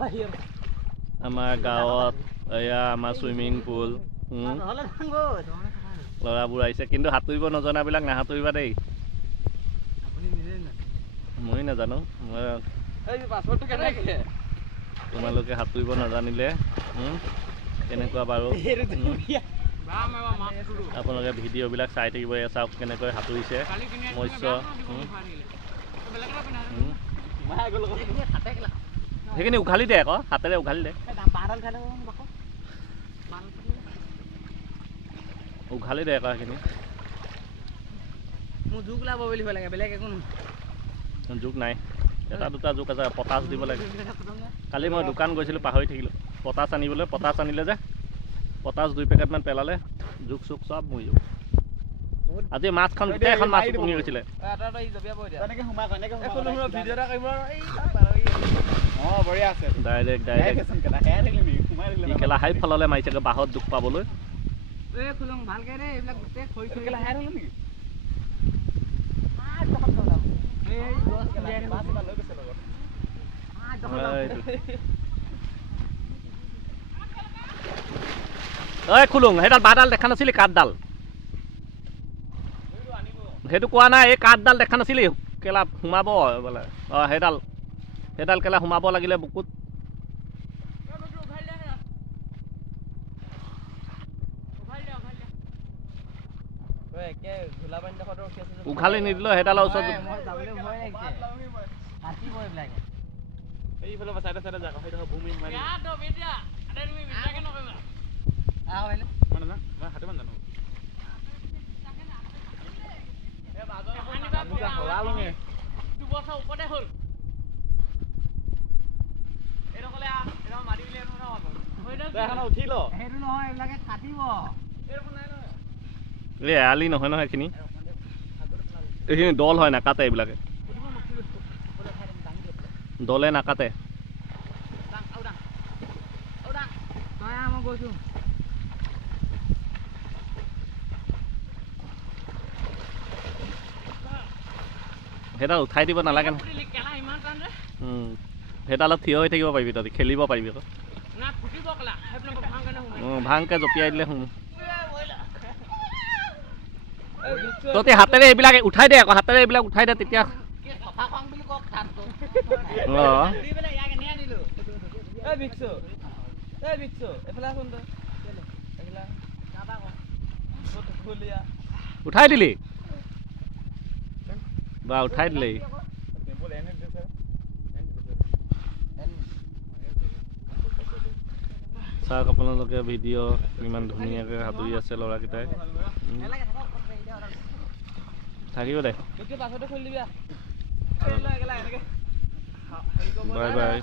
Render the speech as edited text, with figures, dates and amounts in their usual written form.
আমাৰ গাঁৱত এয়া আমাৰ চুইমিং পুল ল'ৰাবোৰ আহিছে কিন্তু সাঁতুৰিব নজনাবিলাক নাসাঁতুৰিবা দেই মই নাজানো তোমালোকে সাঁতুৰিব নাজানিলে কেনেকুৱা বাৰু আপোনালোকে ভিডিঅ'বিলাক চাই থাকিব এয়া চাওক কেনেকৈ সাঁতুৰিছে মৎস্য সেইখিনি উঘালি দে আকৌ হাতেৰে উঘালি দে উঘালি দে আকৌ সেইখিনি জোক নাই এটা দুটা জোক আছে পটাছ দিব লাগে কালি মই দোকান গৈছিলোঁ পাহৰি থাকিলোঁ পটাছ আনিবলৈ পটাছ আনিলে যে পটাছ 2 পেকেটমান পেলালে জোক চোক চব মৰি যাব আজি মাছখন গোটেই এখন মাছ পুঙি গৈছিলে ডাইৰেক্ট ই কেলা হাই ফললে মাৰিছেগৈ বাঁহত জোক পাবলৈ ঐ খুলুং সেইডাল বাঁহডাল দেখা নাছিলি কাঠডাল সেইটো কোৱা নাই এই কাঠডাল দেখা নাছিলি কেলা সোমাব বোলে অঁ সেইডাল কেলা সোমাব লাগিলে বুকুত উঘালি নিদিলেও সেইডালৰ ওচৰত এই এৰালি নহয় নহয় এইখিনি দল হয় নাকাটে এইবিলাকে দলে নাকাটে সেইডাল উঠাই দিব নালাগে নহয় সেইডালত থিয় হৈ থাকিব পাৰিবি তহঁতি খেলিব পাৰিবি আকৌ ভাংকে জঁপিয়াই দিলে শুনো তহঁতি হাতেৰে এইবিলাক উঠাই দে আকৌ হাতেৰে এইবিলাক উঠাই দে তেতিয়া উঠাই দিলি বা উঠাই দিলে চাওক আপোনালোকে ভিডিঅ' ইমান ধুনীয়াকৈ সাঁতুৰি আছে ল'ৰাকেইটাই থাকিব দে বাই বাই